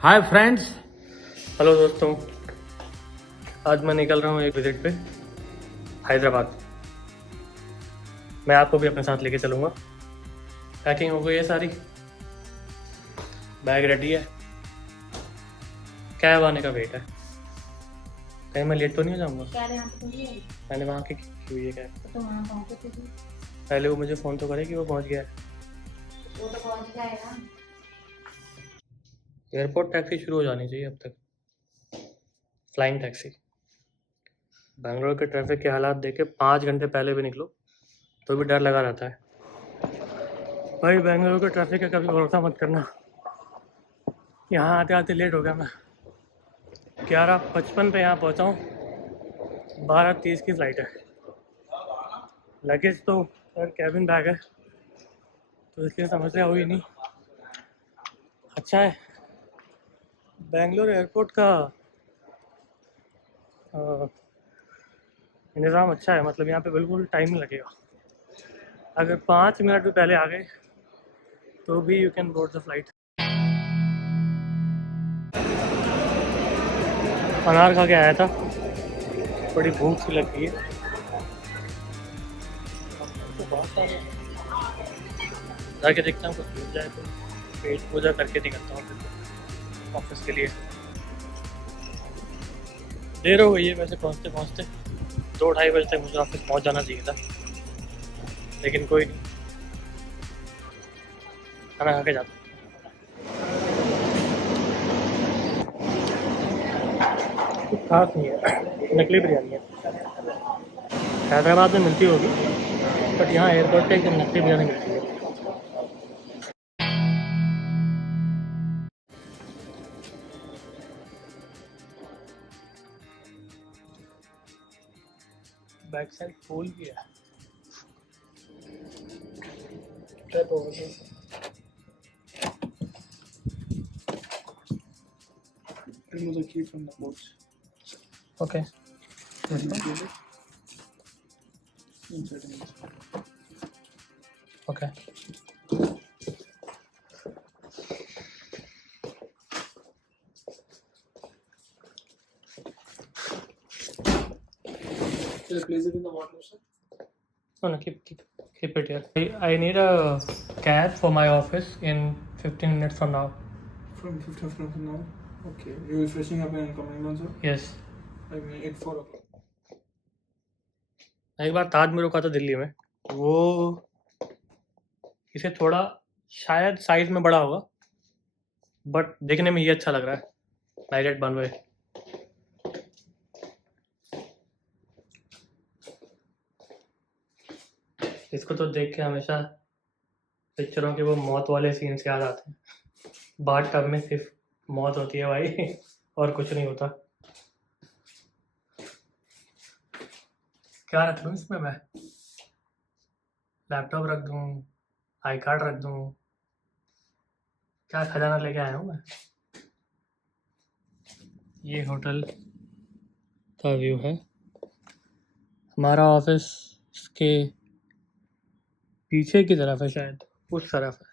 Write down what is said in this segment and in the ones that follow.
Hi friends. Hello दोस्तों, आज मैं निकल रहा हूँ एक विजिट पे हैदराबाद। मैं आपको भी अपने साथ लेके चलूँगा। पैकिंग हो गई है सारी, बैग रेडी है, कैब आने का वेट है। कहीं मैं लेट तो नहीं हो जाऊँगा। मैंने वहाँ की हुई है कैब, तो वहाँ पहुँचे थे। पहले वो मुझे फ़ोन तो करे कि वो पहुँच गया है। वो तो पहुँच जाएगा। एयरपोर्ट टैक्सी शुरू हो जानी चाहिए अब तक, फ्लाइंग टैक्सी। बेंगलोर के ट्रैफिक के हालात देख के 5 घंटे पहले भी निकलो तो भी डर लगा रहता है। भाई बेंगलोर के ट्रैफिक का कभी भरोसा मत करना। यहाँ आते आते लेट हो गया मैं। 11:55 पे यहाँ पहुँचा हूँ, 12:30 की फ़्लाइट है। लगेज तो सर कैबिन बैग है तो इसलिए समस्या हुई नहीं। अच्छा है, बेंगलोर एयरपोर्ट का निज़ाम अच्छा है। मतलब यहाँ पे बिल्कुल टाइम नहीं लगेगा। अगर 5 मिनट भी पहले आ गए तो भी you can board the flight. अनार खा के आया था, बड़ी भूख सी लग गई है। जाके देखता हूँ कुछ मिल जाए तो पेट पूजा करके निकलता हूँ फिर ऑफिस के लिए। देर हो गई है वैसे पहुँचते पहुँचते, 2-2:30 बजे तक मुझे ऑफिस पहुँच जाना चाहिए था, लेकिन कोई नहीं, खाना खा के जाता हूँ। कुछ खास नहीं है, नकली बिरयानी है। हैदराबाद में मिलती होगी बट यहाँ एयरपोर्ट पे एकदम नकली बिरयानी मिलती है। बैक साइड फूल भी है। ट्रिप हो गई। Remove the key from the box. Okay, Inside. Okay. Should I place it in the water, sir? No, keep it here. I need a cab for my office in 15 minutes from now. From 15 from now. Okay. You will freshening up and coming down, sir? Yes. I mean, at 4 o'clock. एक बार ताज में रुका था दिल्ली में, वो इसे थोड़ा शायद size में बड़ा होगा बट देखने में ये अच्छा लग रहा है। नाइजेट बनवे, इसको तो देख के हमेशा पिक्चरों के वो मौत वाले सीन्स याद आते हैं। बाथ टब में सिर्फ मौत होती है भाई और कुछ नहीं होता। क्या रख लूँ इसमें मैं? लैपटॉप रख दूँ, आई कार्ड रख दूँ, क्या खजाना लेके आया हूँ मैं। ये होटल का व्यू है। हमारा ऑफिस के पीछे की तरफ है, शायद उस तरफ है।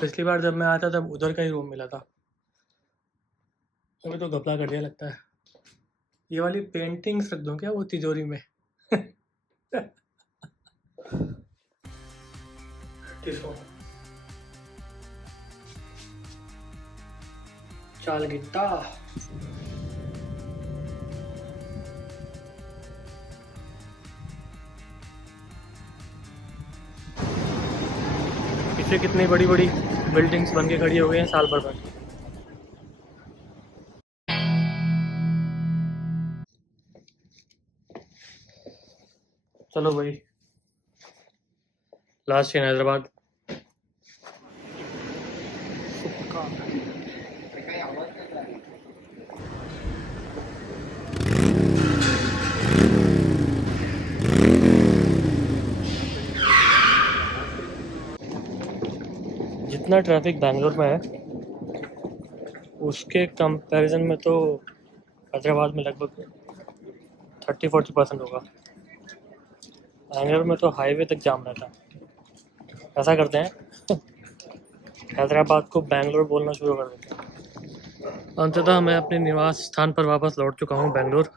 पिछली बार जब मैं आया था तब उधर का ही रूम मिला था, अभी तो घपला कर दिया लगता है। ये वाली पेंटिंग्स रख दूँ क्या वो तिजोरी में? चाल गिट्टा। पीछे कितनी बड़ी बड़ी बिल्डिंग्स बन के खड़ी हो गई हैं साल भर में। चलो भाई, लास्ट इन हैदराबाद। जितना ट्रैफिक बैंगलोर में है उसके कंपैरिजन में तो हैदराबाद में लगभग 30-40% होगा। बैंगलोर में तो हाईवे तक जाम रहता है। ऐसा करते हैं हैदराबाद को बेंगलोर बोलना शुरू कर देते हैं। अंततः मैं अपने निवास स्थान पर वापस लौट चुका हूँ बेंगलोर।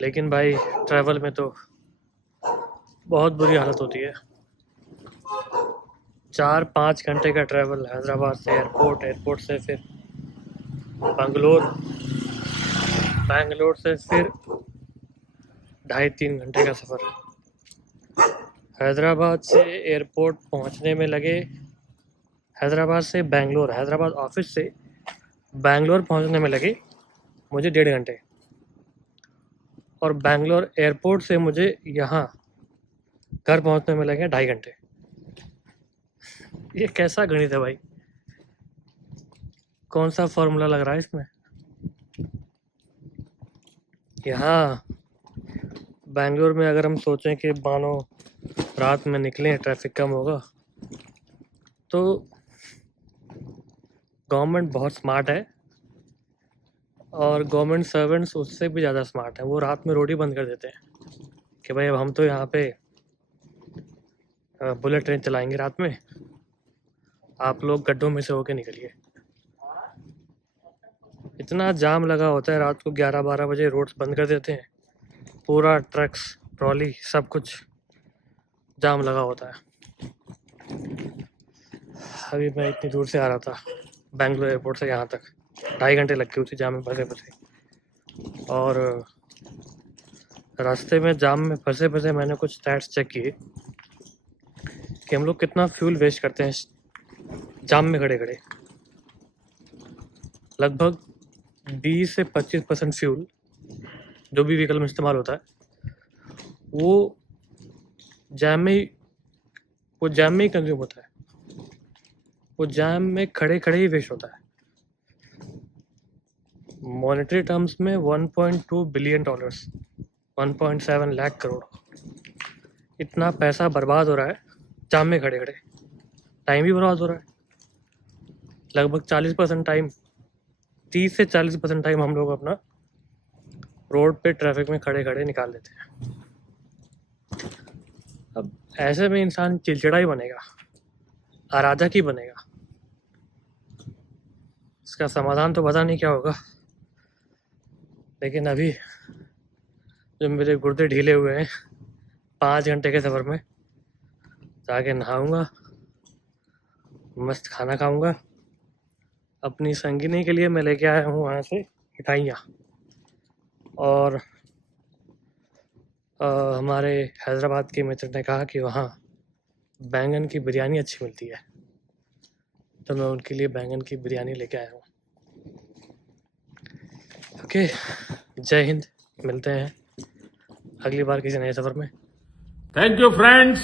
लेकिन भाई ट्रैवल में तो बहुत बुरी हालत होती है। 4-5 घंटे का ट्रैवल हैदराबाद से एयरपोर्ट, एयरपोर्ट से फिर बेंगलोर, बेंगलोर से फिर 2.5-3 घंटे का सफ़र। हैदराबाद से एयरपोर्ट पहुंचने में लगे, हैदराबाद से बेंगलोर, हैदराबाद ऑफिस से बेंगलोर पहुंचने में लगे मुझे 1.5 घंटे, और बेंगलोर एयरपोर्ट से मुझे यहाँ घर पहुंचने में लगे 2.5 घंटे। ये कैसा गणित है भाई? कौन सा फॉर्मूला लग रहा है इसमें? यहाँ बेंगलोर में अगर हम सोचें कि मानो रात में निकलें, ट्रैफिक कम होगा, तो गवर्नमेंट बहुत स्मार्ट है और गवर्नमेंट सर्वेंट्स उससे भी ज़्यादा स्मार्ट है। वो रात में रोड ही बंद कर देते हैं कि भाई अब हम तो यहाँ पे बुलेट ट्रेन चलाएंगे रात में, आप लोग गड्ढों में से होके निकलिए। इतना जाम लगा होता है रात को 11-12 बजे, रोड्स बंद कर देते हैं, पूरा ट्रक्स, ट्रॉली, सब कुछ जाम लगा होता है। अभी मैं इतनी दूर से आ रहा था बेंगलोर एयरपोर्ट से यहाँ तक, 2.5 घंटे लग गए उसी जाम में फंसे फंसे। और रास्ते में जाम में फंसे फंसे मैंने कुछ स्टैट्स चेक किए कि हम लोग कितना फ्यूल वेस्ट करते हैं जाम में खड़े खड़े। लगभग 20 से 25% फ्यूल जो भी व्हीकल में इस्तेमाल होता है वो जैम में ही कंज्यूम होता है, वो जैम में खड़े खड़े ही वेस्ट होता है। मॉनेटरी टर्म्स में $1.2 बिलियन, 1.7 लाख करोड़, इतना पैसा बर्बाद हो रहा है जाम में खड़े खड़े। टाइम भी बर्बाद हो रहा है। लगभग 40% टाइम, 30 से 40% टाइम हम लोग अपना रोड पे ट्रैफिक में खड़े खड़े निकाल देते हैं। अब ऐसे में इंसान चिड़चिड़ा ही बनेगा, अराजक ही बनेगा। इसका समाधान तो पता नहीं क्या होगा, लेकिन अभी जो मेरे गुर्दे ढीले हुए हैं 5 घंटे के सफ़र में, जाके नहाऊंगा, मस्त खाना खाऊंगा। अपनी संगिनी के लिए मैं लेके आया हूँ वहाँ से मिठाइयाँ, और हमारे हैदराबाद के मित्र ने कहा कि वहाँ बैंगन की बिरयानी अच्छी मिलती है, तो मैं उनके लिए बैंगन की बिरयानी लेके आया हूँ। ओके, जय हिंद, मिलते हैं अगली बार किसी नए सफ़र में। Thank you, friends.